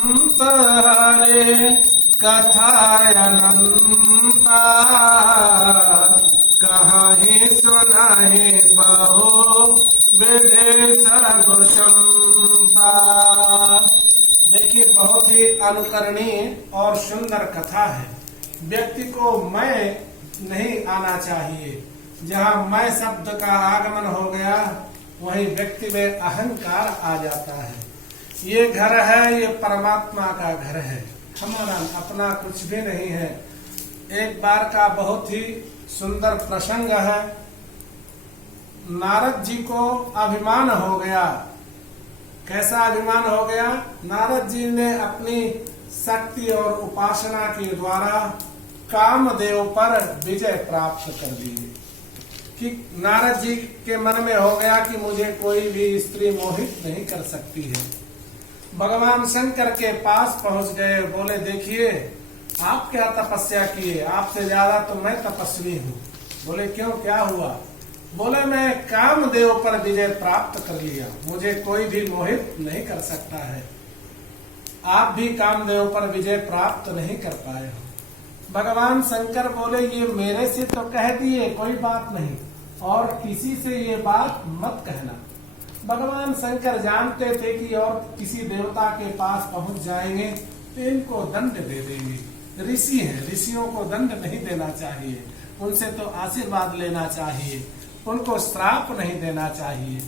हरे कथायनंता कहीं सुनाहे बहु विदेश घुषंता। देखिए, बहुत ही अनुकरणीय और सुंदर कथा है। व्यक्ति को मैं नहीं आना चाहिए। जहाँ मैं शब्द का आगमन हो गया वहीं व्यक्ति में अहंकार आ जाता है। ये घर है, ये परमात्मा का घर है, हमारा अपना कुछ भी नहीं है। एक बार का बहुत ही सुंदर प्रसंग है। नारद जी को अभिमान हो गया। कैसा अभिमान हो गया? नारद जी ने अपनी शक्ति और उपासना के द्वारा कामदेव पर विजय प्राप्त कर ली। कि नारद जी के मन में हो गया कि मुझे कोई भी स्त्री मोहित नहीं कर सकती है। भगवान शंकर के पास पहुंच गए। बोले, देखिए आप क्या तपस्या किए, आपसे ज्यादा तो मैं तपस्वी हूँ। बोले, क्यों, क्या हुआ? बोले, मैं कामदेव पर विजय प्राप्त कर लिया, मुझे कोई भी मोहित नहीं कर सकता है। आप भी कामदेव पर विजय प्राप्त नहीं कर पाए हो। भगवान शंकर बोले, ये मेरे से तो कह दिए, कोई बात नहीं, और किसी से ये बात मत कहना। भगवान शंकर जानते थे कि और किसी देवता के पास पहुंच जाएंगे तो इनको दंड दे देंगे। ऋषि हैं, ऋषियों को दंड नहीं देना चाहिए, उनसे तो आशीर्वाद लेना चाहिए, उनको श्राप नहीं देना चाहिए।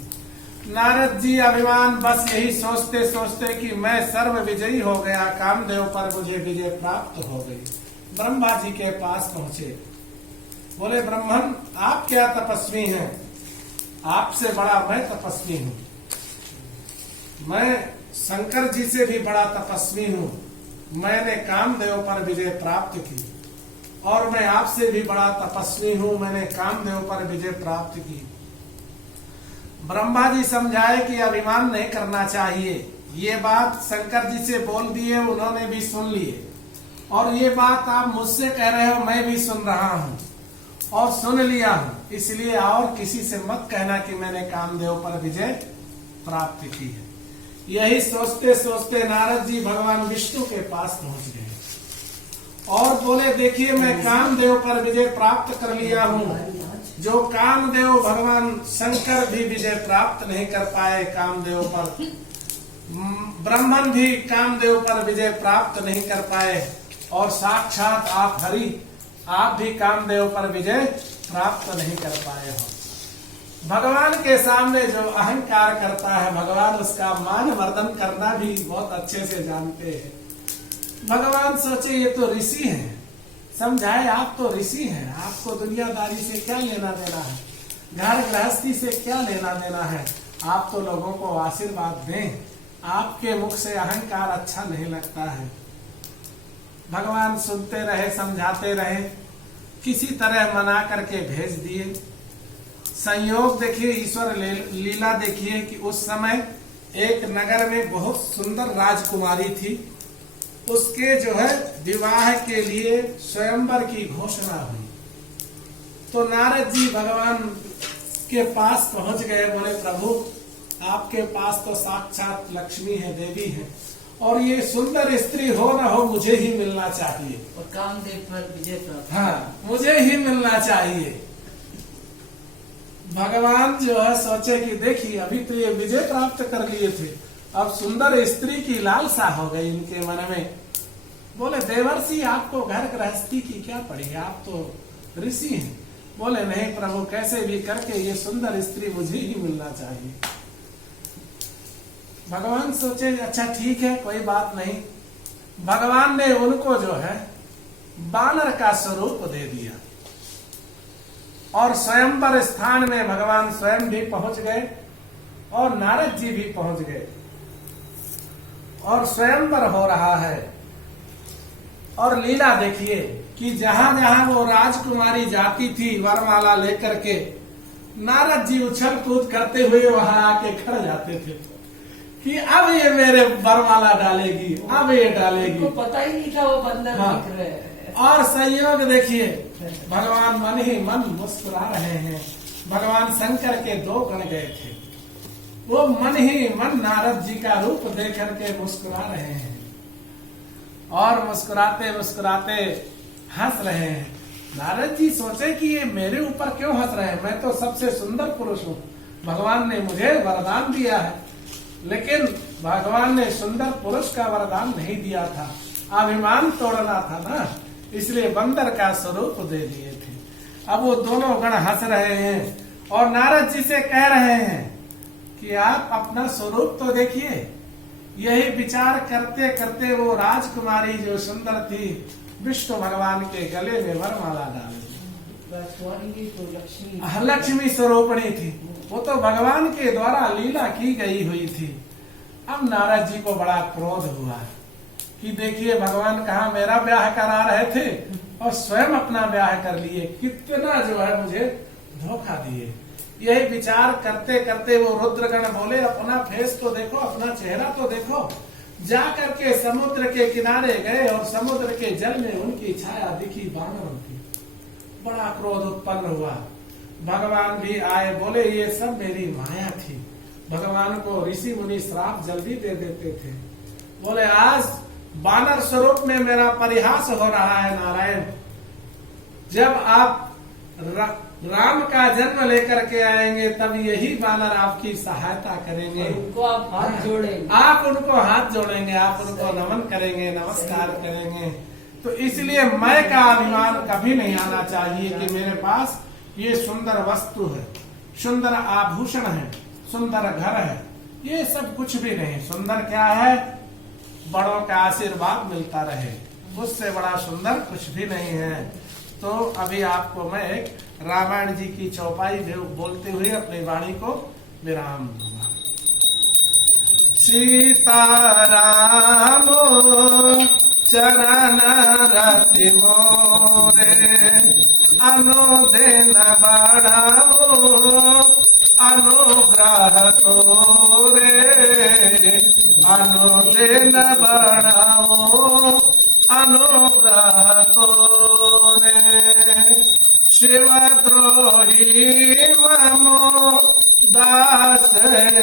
नारद जी अभिमान बस यही सोचते सोचते कि मैं सर्व विजयी हो गया, कामदेव पर मुझे विजय प्राप्त हो गई। ब्रह्मा जी के पास पहुंचे। बोले, ब्रह्मन आप क्या तपस्वी हैं? आपसे बड़ा मैं तपस्वी हूँ। मैं शंकर जी से भी बड़ा तपस्वी हूँ। मैंने कामदेव पर विजय प्राप्त की, और मैं आपसे भी बड़ा तपस्वी हूँ, मैंने कामदेव पर विजय प्राप्त की। ब्रह्मा जी समझाए कि अभिमान नहीं करना चाहिए। ये बात शंकर जी से बोल दिए, उन्होंने भी सुन लिए, और ये बात आप मुझसे कह रहे हो, मैं भी सुन रहा हूँ और सुन लिया हूँ। इसलिए और किसी से मत कहना कि मैंने कामदेव पर विजय प्राप्त की है। यही सोचते सोचते नारद जी भगवान विष्णु के पास पहुंच गए और बोले, देखिए मैं कामदेव पर विजय प्राप्त कर लिया हूँ, जो कामदेव भगवान शंकर भी विजय प्राप्त नहीं कर पाए कामदेव पर। ब्रह्मन भी कामदेव पर विजय प्राप्त नहीं कर पाए, और साक्षात आप हरि, आप भी कामदेव पर विजय प्राप्त नहीं कर पाए हो। भगवान के सामने जो अहंकार करता है, भगवान उसका मान वर्धन करना भी बहुत अच्छे से जानते हैं। भगवान सोचे ये तो ऋषि हैं, समझाए आप तो ऋषि हैं, आपको दुनियादारी से क्या लेना देना है, घर गृहस्थी से क्या लेना देना है, आप तो लोगों को आशीर्वाद दें, आपके मुख से अहंकार अच्छा नहीं लगता है। भगवान सुनते रहे, समझाते रहे, किसी तरह मना करके भेज दिए। संयोग देखिए, ईश्वर लीला देखिए कि उस समय एक नगर में बहुत सुंदर राजकुमारी थी। उसके जो है विवाह के लिए स्वयंवर की घोषणा हुई। तो नारद जी भगवान के पास पहुंच गए। बोले, प्रभु आपके पास तो साक्षात लक्ष्मी है, देवी है, और ये सुंदर स्त्री हो न हो मुझे ही मिलना चाहिए, और कामदेव पर विजय प्राप्त, हाँ मुझे ही मिलना चाहिए। भगवान जो है सोचे कि देखिए अभी तो ये विजय प्राप्त कर लिए थे, अब सुंदर स्त्री की लालसा हो गई इनके मन में। बोले, देवर्षि आपको घर गृहस्थी की क्या पड़ी, आप तो ऋषि हैं। बोले, नहीं प्रभु, कैसे भी करके ये सुंदर स्त्री मुझे ही मिलना चाहिए। भगवान सोचे, अच्छा ठीक है, कोई बात नहीं। भगवान ने उनको जो है बानर का स्वरूप दे दिया, और स्वयंवर स्थान में भगवान स्वयं भी पहुंच गए और नारद जी भी पहुंच गए, और स्वयंवर हो रहा है। और लीला देखिए कि जहां जहां वो राजकुमारी जाती थी वरमाला लेकर के, नारद जी उछल कूद करते हुए वहां आके खड़ जाते थे कि अब ये मेरे वरमाला डालेगी, अब ये डालेगी। पता ही नहीं था वो बंदर दिख रहे हैं। और संयोग देखिए, भगवान मन ही मन मुस्कुरा रहे हैं। भगवान शंकर के 2 गण गए थे, वो मन ही मन नारद जी का रूप देख करके मुस्कुरा रहे हैं। और मुस्कुराते मुस्कुराते हंस रहे हैं। नारद जी सोचे कि ये मेरे ऊपर क्यों हंस रहे हैं, मैं तो सबसे सुंदर पुरुष हूँ, भगवान ने मुझे वरदान दिया है। लेकिन भगवान ने सुंदर पुरुष का वरदान नहीं दिया था, अभिमान तोड़ना था ना, इसलिए बंदर का स्वरूप दे दिए थे। अब वो दोनों गण हंस रहे हैं और नारद जी से कह रहे हैं कि आप अपना स्वरूप तो देखिए। यही विचार करते करते वो राजकुमारी जो सुंदर थी, विष्णु भगवान के गले में वरमाला डाल दी। तो लक्ष्मी स्वरूपणी थी, वो तो भगवान के द्वारा लीला की गई हुई थी। अब नारद जी को बड़ा क्रोध हुआ कि देखिए भगवान कहाँ मेरा ब्याह करा रहे थे और स्वयं अपना ब्याह कर लिए, कितना जो है मुझे धोखा दिए। यही विचार करते करते वो रुद्रगण बोले, अपना फेस तो देखो, अपना चेहरा तो देखो। जा करके समुद्र के किनारे गए और समुद्र के जल में उनकी छाया दिखी बानरों की। बड़ा क्रोध उत्पन्न हुआ। भगवान भी आए, बोले ये सब मेरी माया थी। भगवान को ऋषि मुनि श्राप जल्दी दे देते थे। बोले आज बानर स्वरूप में मेरा परिहास हो रहा है नारायण। जब आप राम का जन्म लेकर के आएंगे तब यही बानर आपकी सहायता करेंगे। उनको आप हाथ जोड़ेंगे, आप उनको हाथ जोड़ेंगे, आप उनको नमन करेंगे, नमस्कार करेंगे। तो इसलिए मैं का अभिमान कभी नहीं आना चाहिए कि मेरे पास ये सुंदर वस्तु है, सुंदर आभूषण है, सुंदर घर है। ये सब कुछ भी नहीं। सुंदर क्या है? बड़ों का आशीर्वाद मिलता रहे, उससे बड़ा सुंदर कुछ भी नहीं है। तो अभी आपको मैं एक रामायण जी की चौपाई बोलते हुए अपनी वाणी को विराम दूंगा। सीताराम चरण रति मोरे, अनुदिन बढ़ाओ अनुग्रह तोरे, अनुदिन बढ़ाओ अनुग्रह तोरे। शिवद्रोही ममो दास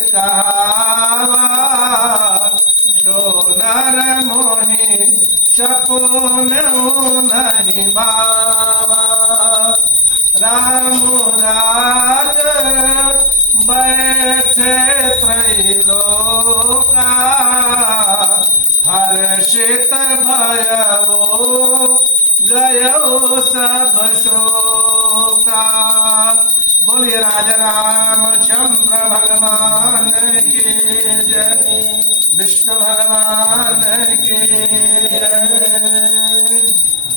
कहावा, जो नर मोहि शकुन नहीं बावा। राम राज बैठे त्रैलोका, हर्षित भयो गयो सब शोका। बोलिए राजा रामचंद्र भगवान की जय, विष्णु भगवान की जय।